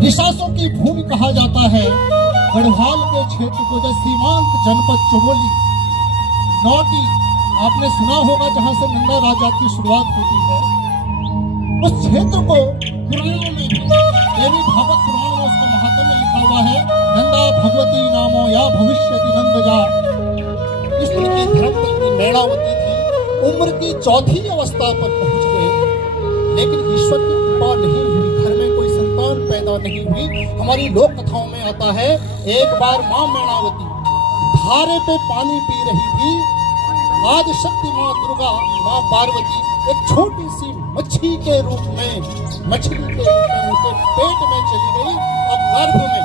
रिसासों की भूमि कहा जाता है गढ़वाल के क्षेत्र को, जो सीमांत जनपद चमोली नौटी आपने सुना होगा, जहां से नंदा राजा की शुरुआत होती है। उस क्षेत्र को पुराणों में, देवी भागवत पुराण में उसका महात्म्य लिखा हुआ है। नंदा भगवती नामो या भविष्यति नंदजा। कृष्ण की धर्मपत्नी मैणावती थी, उम्र की चौथी अवस्था पर पहुंच गए, लेकिन ईश्वर की कृपा नहीं हुई, घर में कोई संतान पैदा नहीं हुई। हमारी लोक कथाओं में आता है, एक बार मां मैणावती धारे पे पानी पी रही थी। आदि शक्ति मां दुर्गा, मां पार्वती एक छोटी सी मछली के रूप में उनके पेट में चली गई और गर्भ में।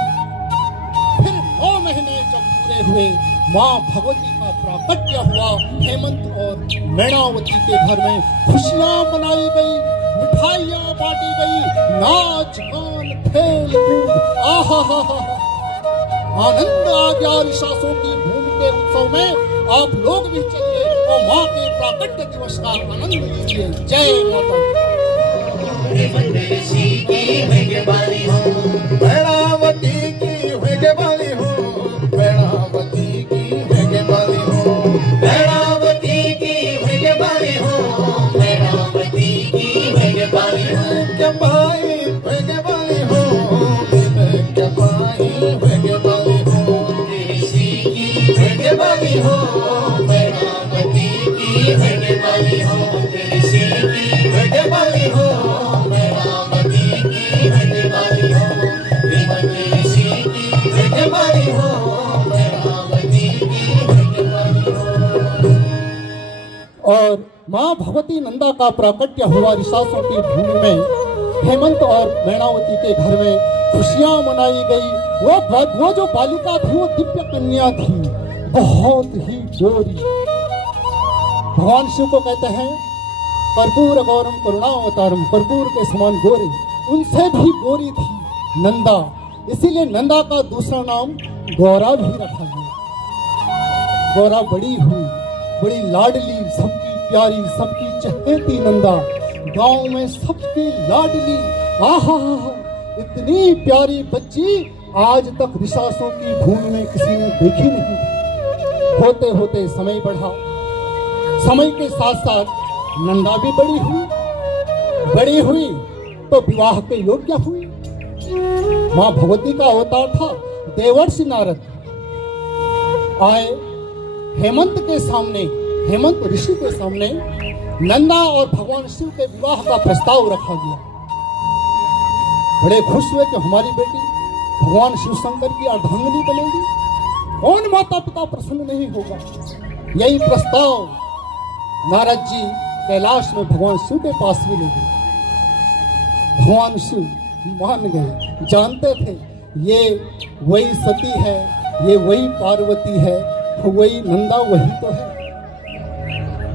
फिर 9 महीने जब पूरे हुए, मां भगवती का प्राकट्य हुआ। हेमंत और मैणावती के घर में खुशियां मनाई गई, मिठाइयां बांटी गई, नाच गान खेल कूद, आहा हा हा, आनंद आ गया। रिसासों की भूमि के उत्सव में आप लोग भी चलिए और माँ के प्राकट्य दिवस का आनंद लीजिए। जय माता। मैणावती की वेगवाली हो, मैणावती की वेगवाली हो, मैणावती की वेगवाली हो, मैणावती की वेगवाली हो, क्या भाई वेगवाली हो, क्या भाई वेगवाली हो, ऋषि की वेगवाली हो, मैणावती की वेगवाली हो, ऋषि की वेगवाली हो, मैणावती की वेगवाली हो, ऋषि की वेगवाली हो, मैणावती की वेगवाली हो। और माँ भगवती नंदा का प्राकट्य हुआ रिसासों की भूमि में। हेमंत और मैणावती के घर में खुशियां मनाई गई। वो जो बालिका थी वो दिव्य कन्या थी, बहुत ही गोरी। भगवान शिव को कहते हैं कर्पूर गौरम करुणावतारम, कर्पूर के समान गोरी, उनसे भी गोरी थी नंदा। इसीलिए नंदा का दूसरा नाम गौरा भी रखा गया। गौरा बड़ी हुई, बड़ी लाडली, सबकी प्यारी, सबकी चहेती नंदा, गांव में सबकी लाडली। आहा, इतनी प्यारी बच्ची आज तक रिसासों की भूमि में किसी ने देखी नहीं। होते होते समय बढ़ा, समय के साथ साथ नंदा भी बड़ी हुई तो विवाह के योग्य हुई। मां भगवती का अवतार था। देवर्षि नारद आए हेमंत के सामने, हेमंत ऋषि के सामने नंदा और भगवान शिव के विवाह का प्रस्ताव रखा गया। बड़े खुश हुए कि हमारी बेटी भगवान शिव शंकर की अर्धांगिनी बनेगी। कौन माता पिता प्रसन्न नहीं होगा। यही प्रस्ताव नारद जी कैलाश में भगवान शिव के पास भी ले गए। भगवान शिव मान गए, जानते थे ये वही सती है, ये वही पार्वती है, वही नंदा वही तो है।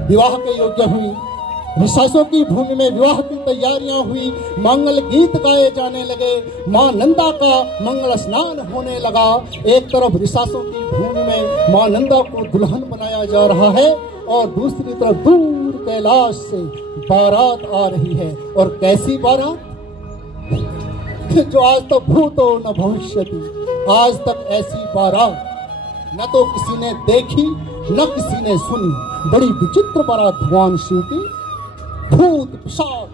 विवाह के योग्य हुई। रिसासों की भूमि में विवाह की तैयारियां हुई, मंगल गीत गाए जाने लगे, मां नंदा का मंगल स्नान होने लगा। एक तरफ रिसासों की भूमि में मां नंदा को दुल्हन बनाया जा रहा है और दूसरी तरफ दूर कैलाश से बारात आ रही है। और कैसी बारात जो आज तक भूतो न भविष्यति, आज तक ऐसी बारात न तो किसी ने देखी न किसी ने सुनी। बड़ी विचित्र बारात भगवान शिव की। भूत पिशाच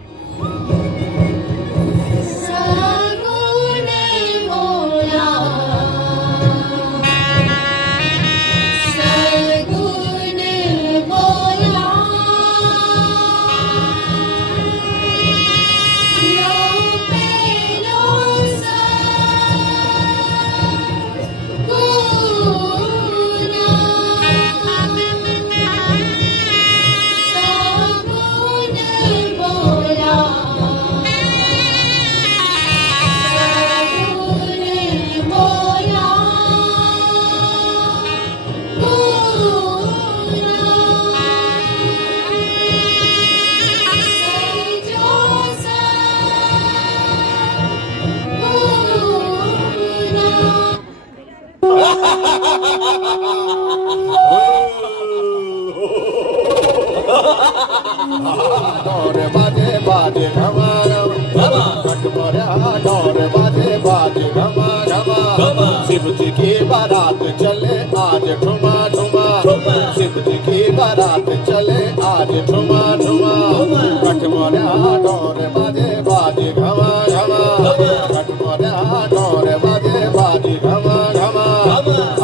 डोर बाजे बाजे हमारा, डोर बाजे बाजे शिव जी की बारात चले आज ठुमा ठुमा, शिव जी की बारात चले आज ठुमा ठुमा। कठमोरा ढोर बाजे बाजी घमा घमा, कठमोरा ढोर बाजे बाजी घमा घमा।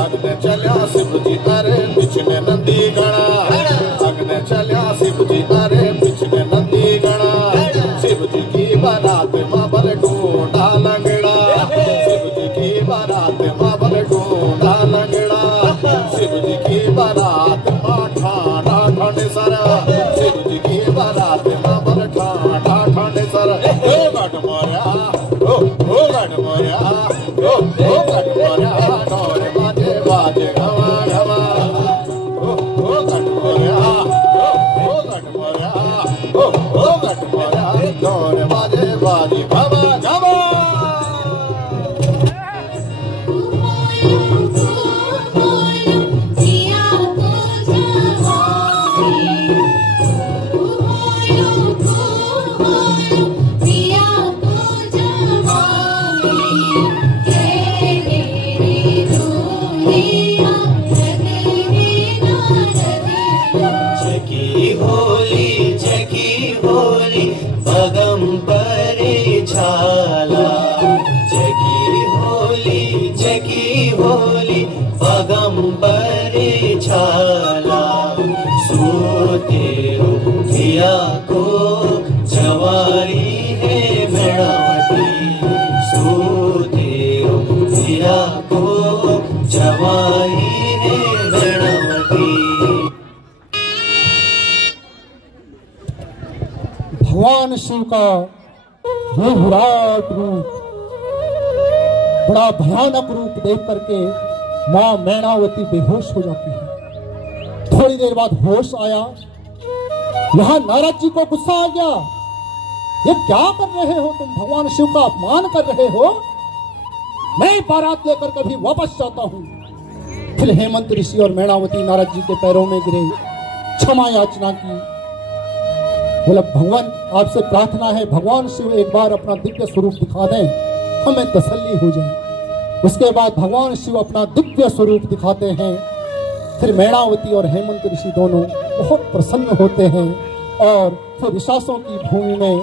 अग्नि चल्या शिव जी अरे पिछले नंदी गणा, अग्नि चल्या शिव जी अरे पिछले नंदी गणा। शिव जी की बारात मां बल ढूंढा लंगड़ा, शिव जी की बारात मां बल ढूंढा लंगड़ा। शिव जी की बारात मां ठाणा ठाणे सर, शिव जी की बारात मां बल ठाणा ठाणे सर। ओ गढ़ मोरा ओ गढ़ मोरा ओ गढ़ मोरा ढोल बाजे बाजे घमा घमा। ओ गढ़ मोरा ओ गढ़ मोरा ओ गढ़ मोरा ढोल बाजे बाजे घमा घमा। पगंबरे छाला सोते धिया को जवारी है मेणावती, सोते धिया को जवारी है मेणावती। भगवान शिव का ये विराट रूप, बड़ा भयानक रूप देख करके मां मैणावती बेहोश हो जाती है। थोड़ी देर बाद होश आया, यहां नारद जी को गुस्सा आ गया, ये क्या कर रहे हो तुम, भगवान शिव का अपमान कर रहे हो। मैं बारात लेकर कभी वापस जाता हूं। फिर हेमंत ऋषि और मैणावती नारद जी के पैरों में गिरे, क्षमा याचना की। बोला भगवान आपसे प्रार्थना है, भगवान शिव एक बार अपना दिव्य स्वरूप दिखा दें, हमें तसल्ली हो जाए। उसके बाद भगवान शिव अपना दिव्य स्वरूप दिखाते हैं। फिर मैणावती और हेमंत ऋषि दोनों बहुत प्रसन्न होते हैं और फिर ऋषासों की भूमि में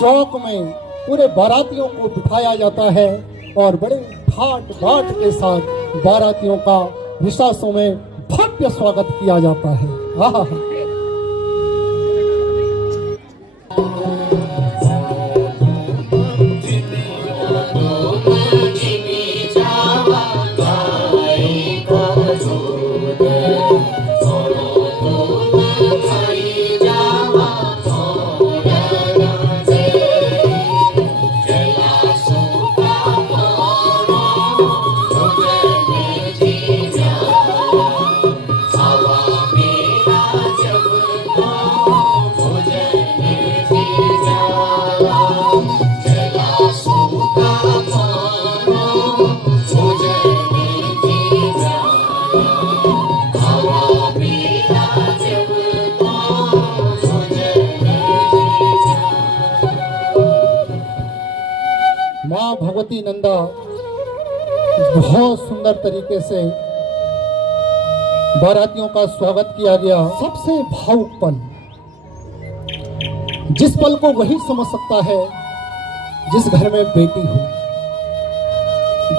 चौक में पूरे बारातियों को बिठाया जाता है और बड़े ठाट बाट के साथ बारातियों का ऋषासों में भव्य स्वागत किया जाता है। आहा भगवती नंदा बहुत सुंदर तरीके से बारातियों का स्वागत किया गया। सबसे भावुक पल, जिस पल को वही समझ सकता है जिस घर में बेटी हो,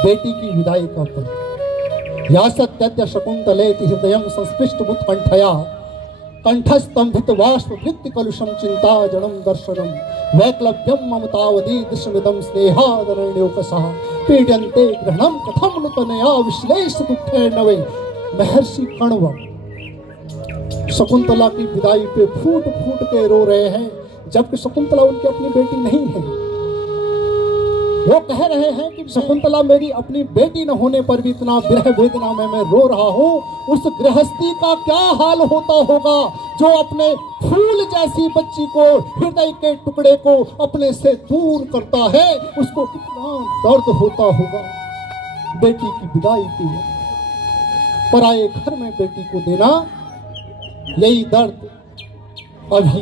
बेटी की विदाई का पल। यासत्य शकुंतलेति हृदयं संस्पृष्ट उत्कंठया, कंठस्तंभित वाष्प वृत्ति कलुषम चिंता जड़म दर्शनम, वैक्लव्यम ममतावधि दृश्यमिदं स्नेहादरण्योकसः, पीड्यन्ते ग्रहणं कथम नूतनया विश्लेष दुःखे नवे। महर्षि कण्व शकुंतला की विदाई पे फूट फूट के रो रहे हैं, जबकि शकुंतला उनकी अपनी बेटी नहीं है। वो कह रहे हैं कि शकुंतला मेरी अपनी बेटी न होने पर भी इतना विरह वेदना में मैं रो रहा हूँ। उस गृहस्थी का क्या हाल होता होगा जो अपने फूल जैसी बच्ची को, हृदय के टुकड़े को अपने से दूर करता है, उसको कितना दर्द होता होगा। बेटी की विदाई की पराये घर में बेटी को देना, यही दर्द अभी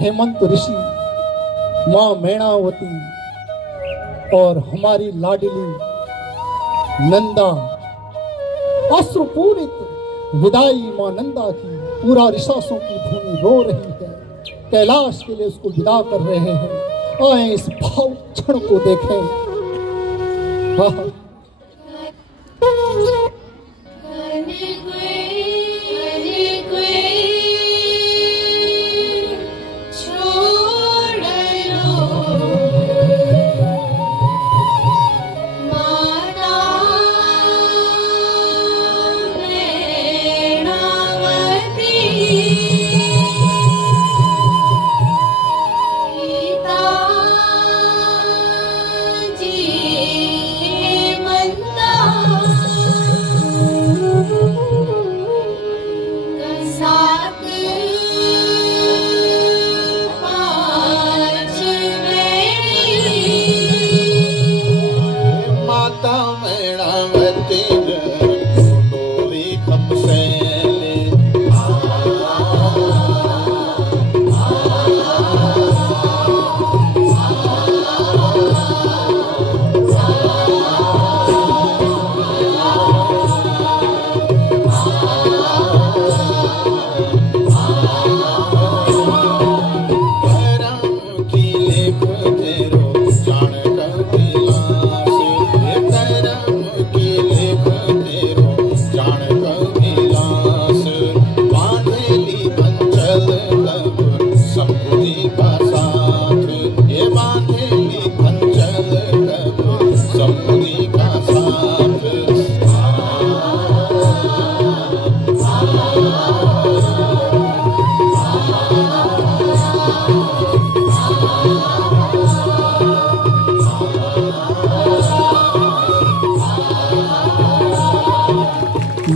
हेमंत ऋषि, मां मैणावती और हमारी लाडली नंदा अश्रुपूरित विदाई मां नंदा की, पूरा ऋषासों की भूमि रो रही है, कैलाश के लिए उसको विदा कर रहे हैं। आए इस भाव क्षण को देखें। हाँ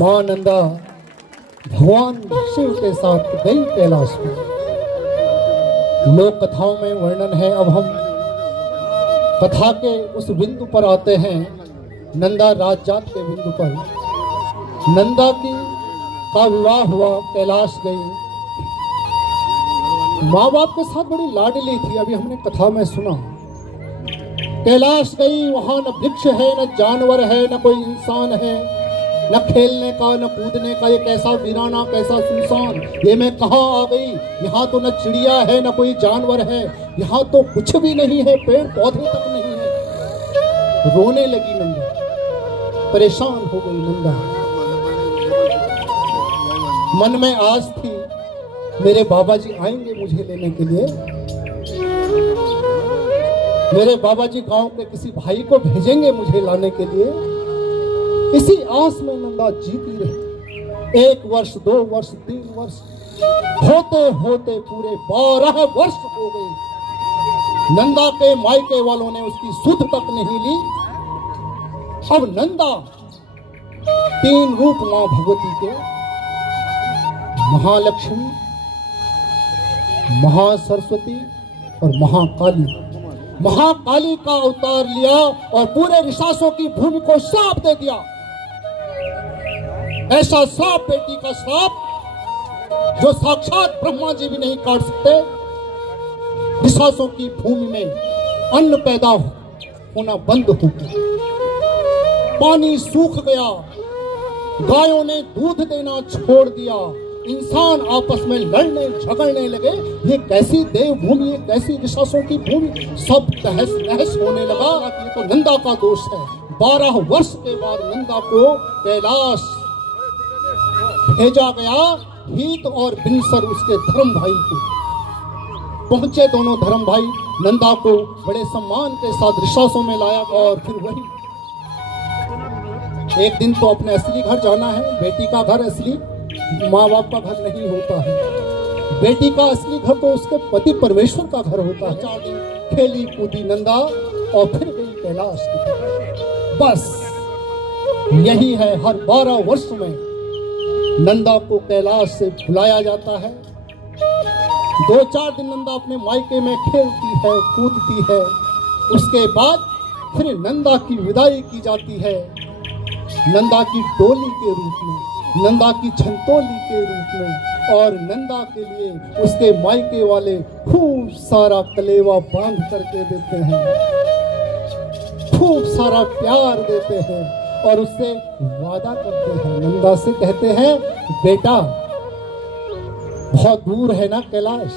मां नंदा भगवान शिव के साथ गई कैलाश में। लोक कथाओं में वर्णन है। अब हम कथा के उस बिंदु पर आते हैं, नंदा राजजात के बिंदु पर। नंदा का विवाह हुआ, कैलाश गई, माँ बाप के साथ बड़ी लाडली थी। अभी हमने कथा में सुना, कैलाश गई, वहां न वृक्ष है, न जानवर है, न कोई इंसान है, न खेलने का, न कूदने का। ये कैसा वीराना, कैसा सुनसान, ये मैं कहाँ आ गई। यहाँ तो न चिड़िया है, न कोई जानवर है, यहाँ तो कुछ भी नहीं है, पेड़ पौधे तक नहीं है। रोने लगी नंदा, परेशान हो गई नंदा। मन में आस थी मेरे बाबा जी आएंगे मुझे लेने के लिए, मेरे बाबा जी गांव के किसी भाई को भेजेंगे मुझे लाने के लिए। इसी आस में नंदा जीती रही। 1 वर्ष, 2 वर्ष, 3 वर्ष, होते होते पूरे 12 वर्ष हो गए। नंदा के मायके वालों ने उसकी सुध तक नहीं ली। अब नंदा 3 रूप मां भगवती के, महालक्ष्मी, महासरस्वती और महाकाली, महाकाली का अवतार लिया और पूरे ऋषासों की भूमि को श्राप दे दिया। ऐसा श्राप, बेटी का श्राप, जो साक्षात ब्रह्मा जी भी नहीं काट सकते। ऋषासों की भूमि में अन्न पैदा होना बंद हो गया, पानी सूख गया, गायों ने दूध देना छोड़ दिया, इंसान आपस में लड़ने झगड़ने लगे। ये कैसी देव भूमि, ये कैसी ऋषासों की भूमि, सब तहस नहस होने लगा। ये तो नंदा का दोष है। 12 वर्ष के बाद नंदा को कैलाश भेजा गया। हीत और बिनसर उसके धर्म भाई को पहुंचे। दोनों धर्म भाई नंदा को बड़े सम्मान के साथ ऋषासों में लाया। और फिर वही एक दिन तो अपने असली घर जाना है। बेटी का घर असली माँ बाप का घर नहीं होता है। बेटी का असली घर तो उसके पति परमेश्वर का घर होता है। 4 दिन खेली कूदी नंदा और फिर गई कैलाश की। बस यही है, हर 12 वर्ष में नंदा को कैलाश से बुलाया जाता है। 2-4 दिन नंदा अपने मायके में खेलती है, कूदती है। उसके बाद फिर नंदा की विदाई की जाती है, नंदा की डोली के रूप में, नंदा की झंतोली के रूप में। और नंदा के लिए उसके मायके वाले खूब सारा कलेवा बांध करके देते हैं, खूब सारा प्यार देते हैं। और उससे वादा करते हैं। नंदा से कहते हैं, बेटा बहुत दूर है ना कैलाश,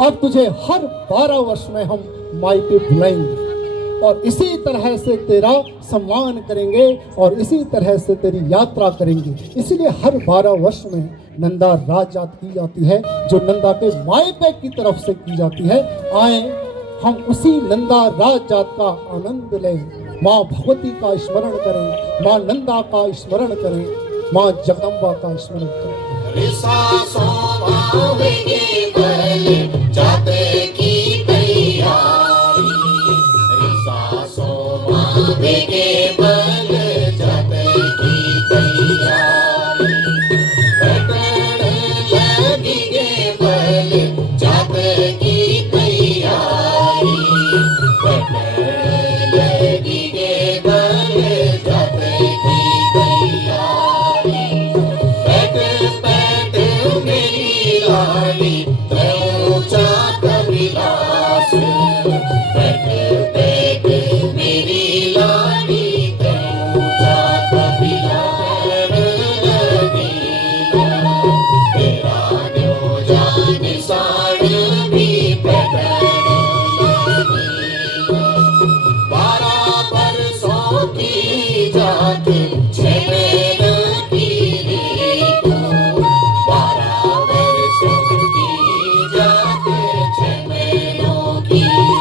अब तुझे हर 12 वर्ष में हम मायके बुलाएंगे और इसी तरह से तेरा सम्मान करेंगे और इसी तरह से तेरी यात्रा करेंगे। इसीलिए हर 12 वर्ष में नंदा राज याद की जाती है, जो नंदा के मायके की तरफ से की जाती है। आए हम उसी नंदा राज जात का आनंद लें, माँ भगवती का स्मरण करें, माँ नंदा का स्मरण करें, माँ जगदम्बा का स्मरण करें। जाते की तैयारी, के बल जाते की तैयारी, लगी के बल जाते की तैयारी, लगी के बल जाते की तैयारी, बैठ मेरी लाडी ऊंचा कबिलास, बैठ मेरी लाडी ऊंचा कबिलास, तेरा न्यू जान साड़ भी पकड़ लगी, 12 बरसों की जात 6 महीने की रीत, 12 बरसों की जात 6 महीनों की रीत।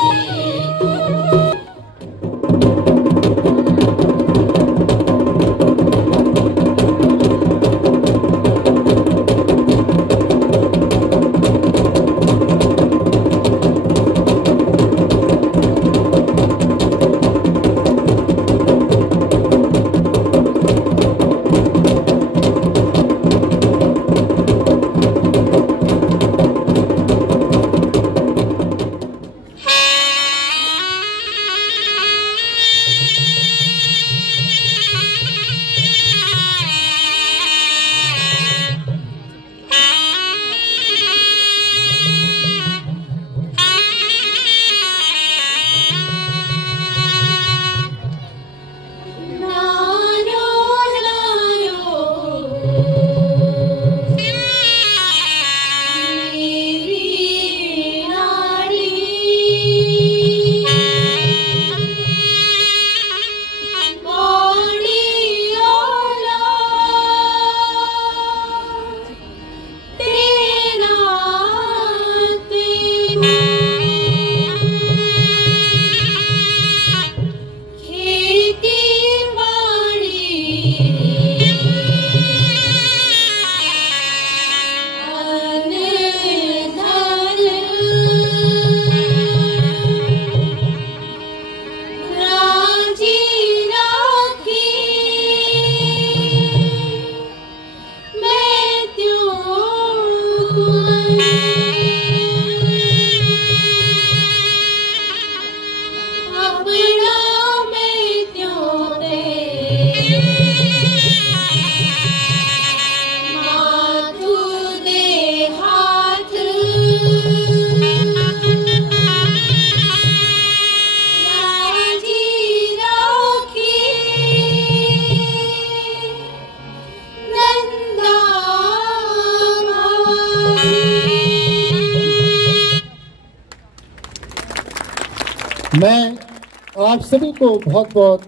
मैं आप सभी को बहुत बहुत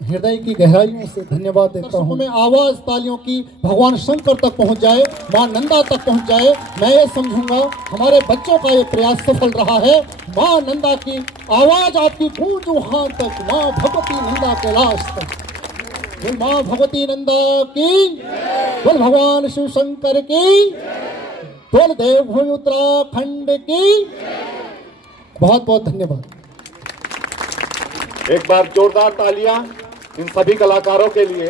हृदय की गहराइयों से धन्यवाद देता हूँ। मैं आवाज तालियों की भगवान शंकर तक पहुँच जाए, माँ नंदा तक पहुँच जाए, मैं ये समझूंगा हमारे बच्चों का ये प्रयास सफल रहा है। माँ नंदा की आवाज आपकी गूंज वहाँ तक, माँ भगवती नंदा कैलाश तक। बोल माँ भगवती नंदा की, बोल भगवान शिव शंकर की, बोल देवभूमि उत्तराखंड की। बहुत बहुत धन्यवाद। एक बार जोरदार तालियां इन सभी कलाकारों के लिए।